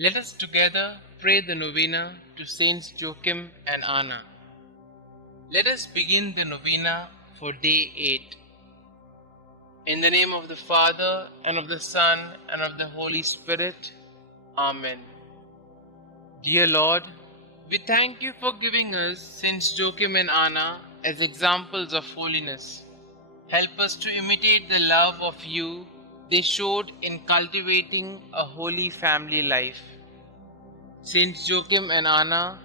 Let us together pray the Novena to Saints Joachim and Anna. Let us begin the Novena for day 8. In the name of the Father, and of the Son, and of the Holy Spirit. Amen. Dear Lord, we thank you for giving us Saints Joachim and Anna as examples of holiness. Help us to imitate the love of you they showed in cultivating a holy family life. Saints Joachim and Anna,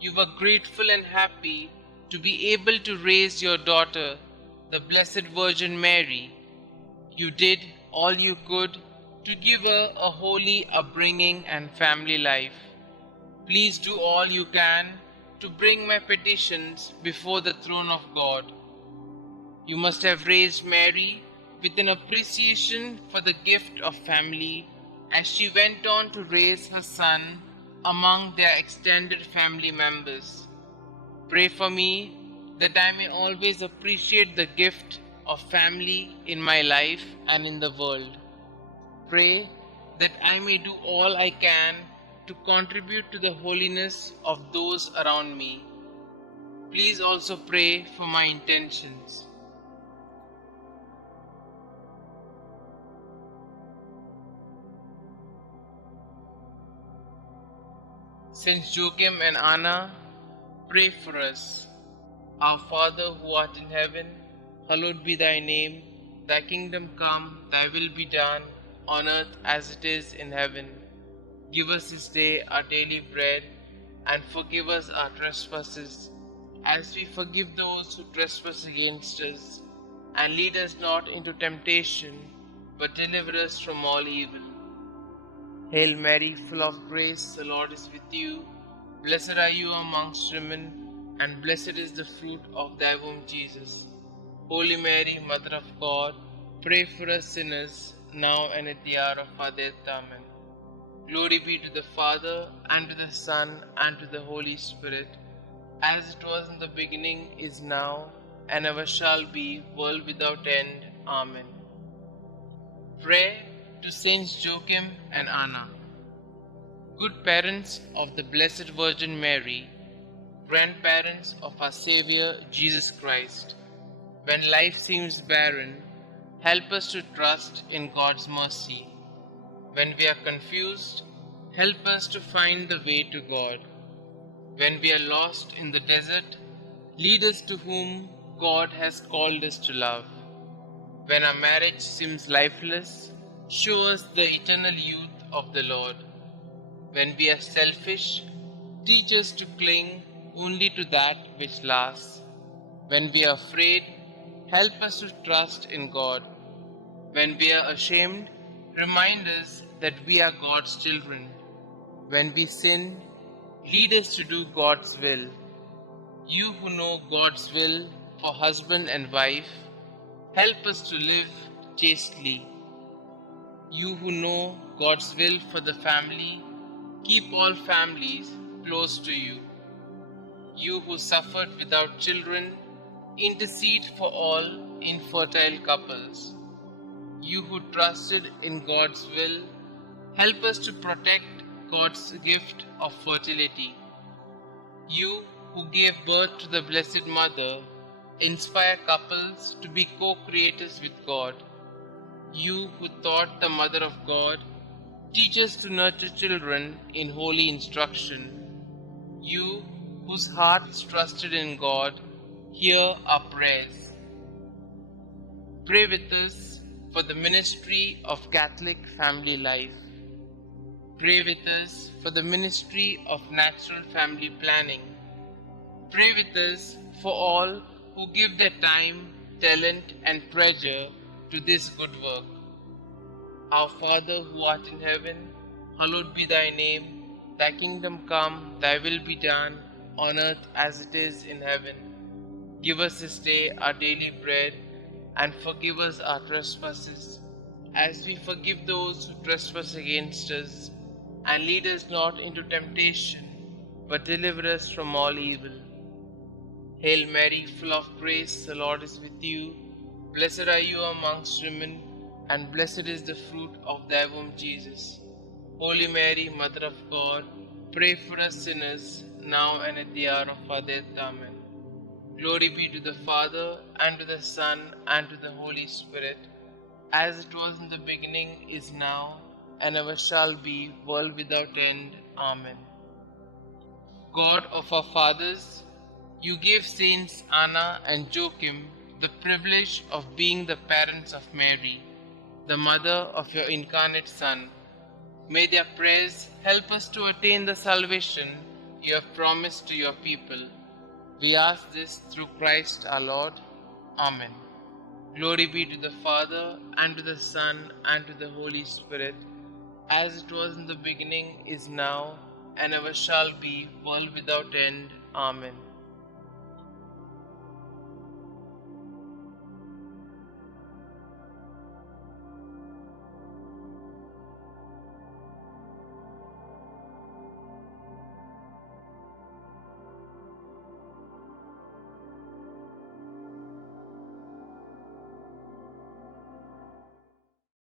you were grateful and happy to be able to raise your daughter, the Blessed Virgin Mary. You did all you could to give her a holy upbringing and family life. Please do all you can to bring my petitions before the throne of God. You must have raised Mary with an appreciation for the gift of family as she went on to raise her son among their extended family members. Pray for me that I may always appreciate the gift of family in my life and in the world. Pray that I may do all I can to contribute to the holiness of those around me. Please also pray for my intentions. Saints Joachim and Anna, pray for us. Our Father who art in heaven, hallowed be thy name. Thy kingdom come, thy will be done, on earth as it is in heaven. Give us this day our daily bread, and forgive us our trespasses, as we forgive those who trespass against us. And lead us not into temptation, but deliver us from all evil. Hail Mary, full of grace, the Lord is with you. Blessed are you amongst women, and blessed is the fruit of thy womb, Jesus. Holy Mary, Mother of God, pray for us sinners, now and at the hour of our death. Amen. Glory be to the Father, and to the Son, and to the Holy Spirit, as it was in the beginning, is now, and ever shall be, world without end. Amen. Pray to Saints Joachim and Anna. Good parents of the Blessed Virgin Mary, grandparents of our Xavier, Jesus Christ, when life seems barren, help us to trust in God's mercy. When we are confused, help us to find the way to God. When we are lost in the desert, lead us to whom God has called us to love. When our marriage seems lifeless, show us the eternal youth of the Lord. When we are selfish, teach us to cling only to that which lasts. When we are afraid, help us to trust in God. When we are ashamed, remind us that we are God's children. When we sin, lead us to do God's will. You who know God's will for husband and wife, help us to live chastely. You who know God's will for the family, keep all families close to you. You who suffered without children, intercede for all infertile couples. You who trusted in God's will, help us to protect God's gift of fertility. You who gave birth to the Blessed Mother, inspire couples to be co-creators with God. You who taught the Mother of God, teach us to nurture children in holy instruction. You whose heart is trusted in God, hear our prayers. Pray with us for the ministry of Catholic family life. Pray with us for the ministry of natural family planning. Pray with us for all who give their time, talent, and treasure to this good work. Our Father who art in heaven, hallowed be thy name. Thy kingdom come, thy will be done, on earth as it is in heaven. Give us this day our daily bread, and forgive us our trespasses, as we forgive those who trespass against us. And lead us not into temptation, but deliver us from all evil. Hail Mary, full of grace, the Lord is with you. Blessed are you amongst women, and blessed is the fruit of thy womb, Jesus. Holy Mary, Mother of God, pray for us sinners, now and at the hour of our death. Amen. Glory be to the Father, and to the Son, and to the Holy Spirit, as it was in the beginning, is now, and ever shall be, world without end. Amen. God of our fathers, you gave Saints Anna and Joachim the privilege of being the parents of Mary, the mother of your incarnate Son. May their prayers help us to attain the salvation you have promised to your people. We ask this through Christ our Lord. Amen. Glory be to the Father, and to the Son, and to the Holy Spirit, as it was in the beginning, is now, and ever shall be, world without end. Amen.